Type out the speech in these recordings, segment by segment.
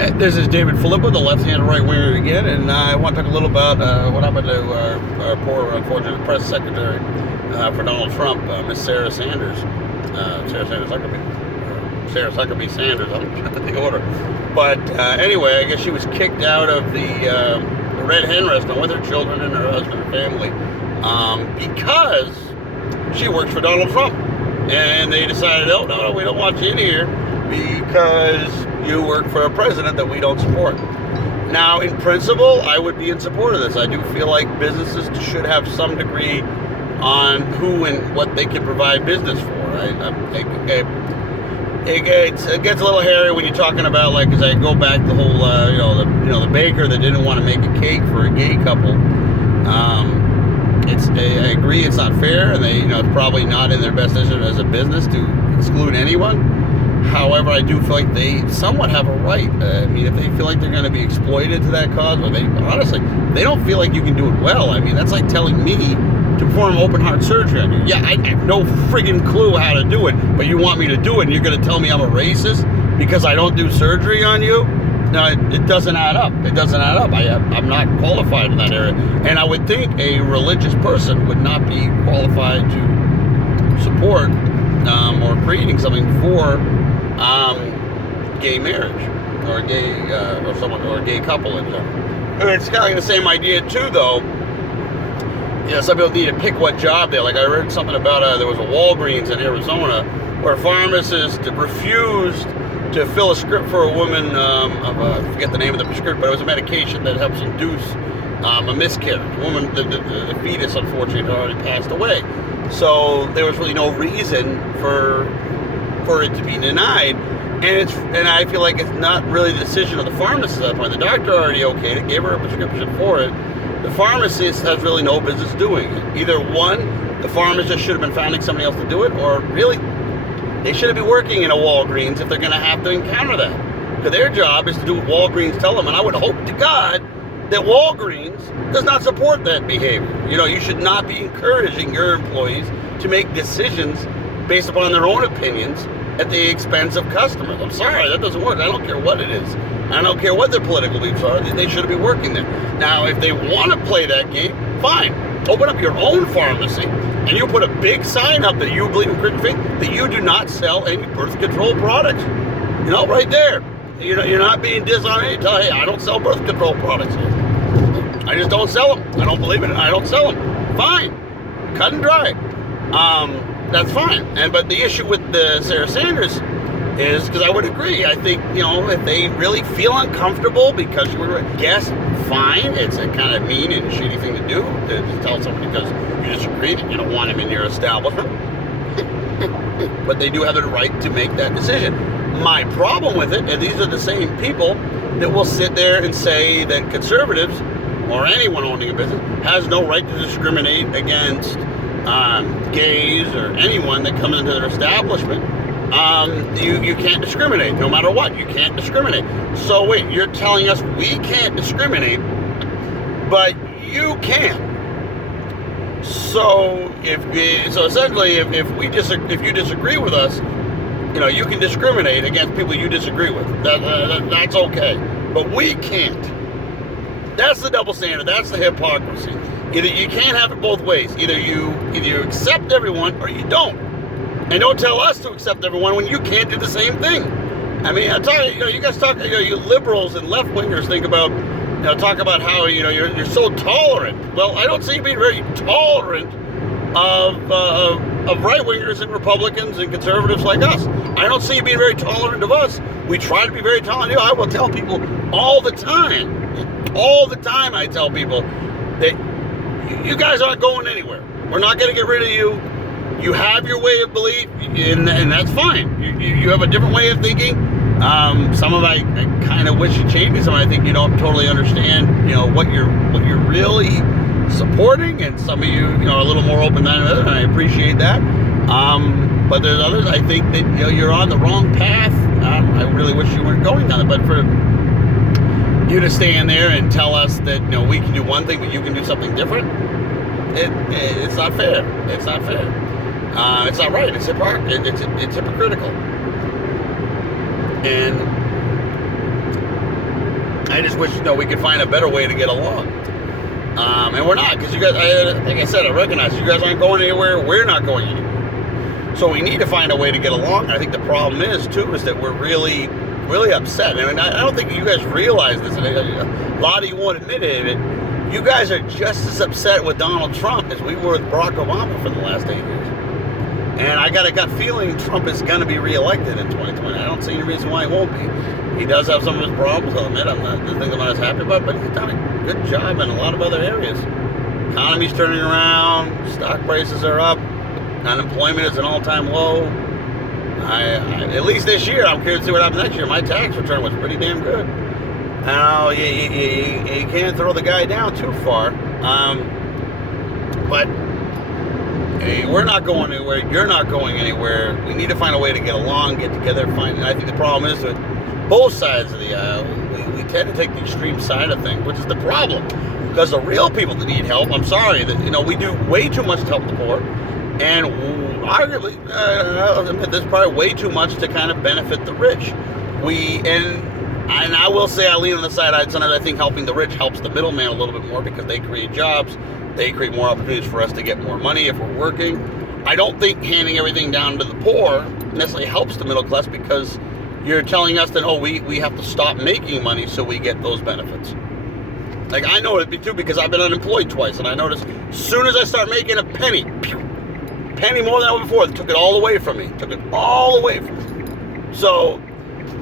This is David Filippo, the left-handed right-winger again, and I want to talk a little about what happened to our poor, unfortunate press secretary for Donald Trump, Miss Sarah Sanders. Sarah Sanders Huckabee. Sarah Huckabee Sanders, I'm trying to think of order. But anyway, I guess she was kicked out of the Red Hen restaurant with her children and her husband and family because she works for Donald Trump. And they decided, oh, no, we don't want you in here because you work for a president that we don't support. Now, in principle, I would be in support of this. I do feel like businesses should have some degree on who and what they can provide business for. It gets a little hairy when you're talking about, like, as I go back the whole, the baker that didn't want to make a cake for a gay couple. I agree it's not fair, and it's probably not in their best interest as a business to exclude anyone. However, I do feel like they somewhat have a right. I mean, if they feel like they're going to be exploited to that cause, or they don't feel like you can do it well. I mean, that's like telling me to perform open heart surgery on you. Yeah, I have no friggin' clue how to do it, but you want me to do it, and you're going to tell me I'm a racist because I don't do surgery on you? No, it doesn't add up. It doesn't add up. I'm not qualified in that area. And I would think a religious person would not be qualified to support or creating something for gay marriage or gay or a gay couple in general. It's kind of like the same idea too, though. Some people need to pick what job they're like. I read something about there was a Walgreens in Arizona where a pharmacist refused to fill a script for a woman. I forget the name of the script, but it was a medication that helps induce a miscarriage. A woman, the fetus, unfortunately, had already passed away. So there was really no reason for it to be denied, and I feel like it's not really the decision of the pharmacist at that point. The doctor already okayed it, gave her a prescription for it. The pharmacist has really no business doing it. Either one, the pharmacist should have been finding somebody else to do it, or really, they shouldn't be working in a Walgreens if they're going to have to encounter that. Because their job is to do what Walgreens tell them, and I would hope to God that Walgreens does not support that behavior. You should not be encouraging your employees to make decisions based upon their own opinions at the expense of customers. I'm sorry, that doesn't work. I don't care what it is. I don't care what their political beliefs are. They shouldn't be working there. Now, if they want to play that game, fine. Open up your own pharmacy, and you put a big sign up that you believe in Christian faith, that you do not sell any birth control products. Right there. You're not being dishonest. You tell, hey, I don't sell birth control products. I just don't sell them. I don't believe in it. I don't sell them. Fine. Cut and dry. That's fine. But the issue with the Sarah Sanders is, because I would agree, I think, if they really feel uncomfortable because you were a guest, fine. It's a kind of mean and shitty thing to do, to just tell somebody because you disagree that you don't want him in your establishment. But they do have the right to make that decision. My problem with it, and these are the same people that will sit there and say that conservatives, or anyone owning a business, has no right to discriminate against gays or anyone that comes into their establishment. You can't discriminate, no matter what. You can't discriminate. So wait, you're telling us we can't discriminate, but you can. So essentially, if you disagree with us, you can discriminate against people you disagree with. That's okay, but we can't. That's the double standard. That's the hypocrisy. Either you can't have it both ways. Either you accept everyone or you don't. And don't tell us to accept everyone when you can't do the same thing. I mean, I'm talking, you guys talk, you liberals and left-wingers talk about how, you're so tolerant. Well, I don't see you being very tolerant of right-wingers and Republicans and conservatives like us. I don't see you being very tolerant of us. We try to be very tolerant of you. I will tell people all the time I tell people that you guys aren't going anywhere. We're not going to get rid of you. You have your way of belief, and that's fine. You have a different way of thinking. Some of I kind of wish you changed. Some I think you don't totally understand, what you're really supporting, and some of you, are a little more open-minded, and I appreciate that. But there's others I think that you're on the wrong path. I really wish you weren't going down it, but for you to stand there and tell us that we can do one thing, but you can do something different, it's not fair. It's not fair. It's not right. It's hypocritical. And I just wish we could find a better way to get along. And we're not, because you guys, like I said, I recognize you guys aren't going anywhere. We're not going anywhere. So we need to find a way to get along. I think the problem is that we're really, really upset. I mean, I don't think you guys realize this. A lot of you won't admit it. You guys are just as upset with Donald Trump as we were with Barack Obama for the last 8 years. And I got a gut feeling Trump is going to be reelected in 2020. I don't see any reason why he won't be. He does have some of his problems, I'll admit. The things I'm not as happy about, but he's done a good job in a lot of other areas. Economy's turning around, stock prices are up, unemployment is an all-time low. At least this year, I'm curious to see what happens next year. My tax return was pretty damn good. Now, you can't throw the guy down too far. But hey, we're not going anywhere. You're not going anywhere. We need to find a way to get along, get together, and I think the problem is that both sides of the aisle, we tend to take the extreme side of things, which is the problem. Because the real people that need help, I'm sorry, that we do way too much to help the poor, and arguably, I'll admit, there's probably way too much to kind of benefit the rich. And I will say I lean on the side. Sometimes I think helping the rich helps the middleman a little bit more because they create jobs. They create more opportunities for us to get more money if we're working. I don't think handing everything down to the poor necessarily helps the middle class because you're telling us that, we have to stop making money so we get those benefits. Like, I know it'd be too because I've been unemployed twice, and I noticed as soon as I start making a penny more than I was before, they took it all away from me. So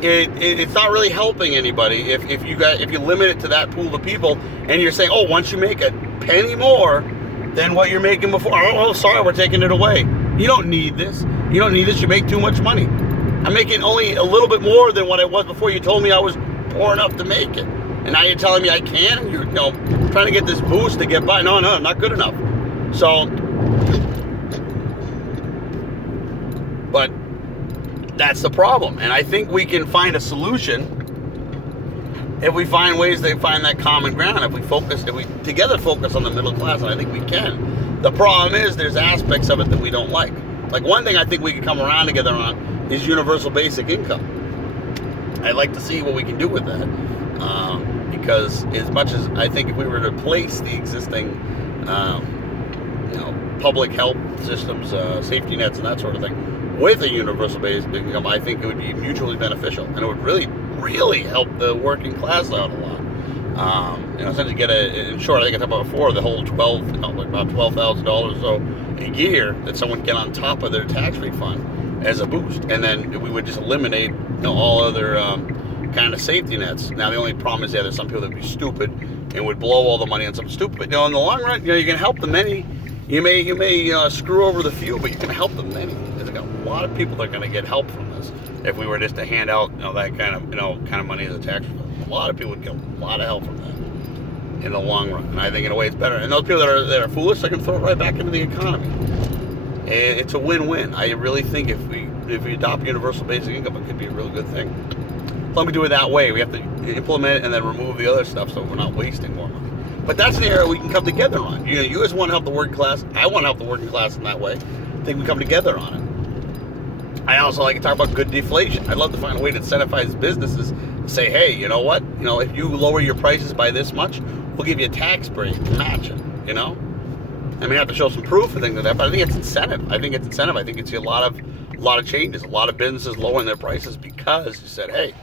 it's not really helping anybody if you limit it to that pool of people, and you're saying, once you make a penny more than what you're making before, sorry, we're taking it away. You don't need this. You make too much money. I'm making only a little bit more than what I was before. You told me I was poor enough to make it, and now you're telling me I can't, and you're trying to get this boost to get by. No, not good enough. So, but that's the problem, and I think we can find a solution if we find ways to find that common ground. If we together focus on the middle class, and I think we can. The problem is there's aspects of it that we don't like. Like, one thing I think we can come around together on is universal basic income. I'd like to see what we can do with that, because as much as I think if we were to replace the existing public health systems, safety nets and that sort of thing with a universal basic income, I think it would be mutually beneficial, and it would really, really help the working class out a lot. Essentially get in short, I think I talked about before, the whole about $12,000 or so a year that someone can get on top of their tax refund as a boost, and then we would just eliminate all other kind of safety nets. Now the only problem is there's some people that would be stupid and would blow all the money on something stupid. But in the long run, you can help the many. You may screw over the few, but you can help the many. There's a lot of people that are going to get help from this if we were just to hand out that kind of money as a tax refund. A lot of people would get a lot of help from that in the long run, and I think in a way it's better. And those people that are foolish, they can throw it right back into the economy. And it's a win-win. I really think if we adopt universal basic income, it could be a really good thing. Let me do it that way. We have to implement it and then remove the other stuff so we're not wasting more money. But that's an area we can come together on. You guys want to help the working class. I want to help the working class in that way. I think we come together on it. I also like to talk about good deflation. I'd love to find a way to incentivize businesses and say, hey, you know what? If you lower your prices by this much, we'll give you a tax break. Match it, I mean, you have to show some proof and things like that, but I think it's incentive. I think it's a lot of changes. A lot of businesses lowering their prices because you said, hey,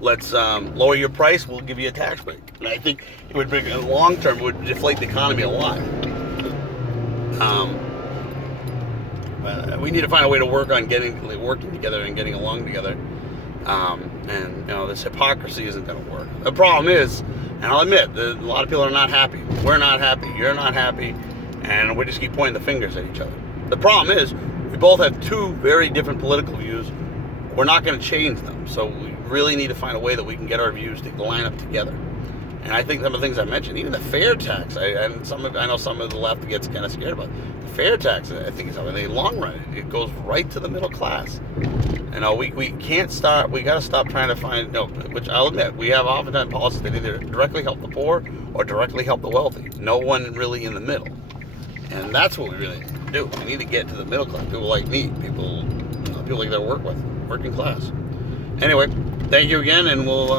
let's lower your price, we'll give you a tax break. And I think it would bring, in the long term, it would deflate the economy a lot. We need to find a way to work on working together and getting along together. And this hypocrisy isn't going to work. The problem is, and I'll admit, a lot of people are not happy. We're not happy. You're not happy. And we just keep pointing the fingers at each other. The problem is, we both have two very different political views. We're not going to change them. So we really need to find a way that we can get our views to line up together. And I think some of the things I mentioned, even the fair tax, I know some of the left gets kind of scared about the fair tax. I think it's in the long run, it goes right to the middle class. We can't start. We got to stop trying to find. Which I'll admit, we have oftentimes policies that either directly help the poor or directly help the wealthy. No one really in the middle, and that's what we really need to do. We need to get to the middle class, people like me, people like that I work with, working class. Anyway, thank you again, and we'll.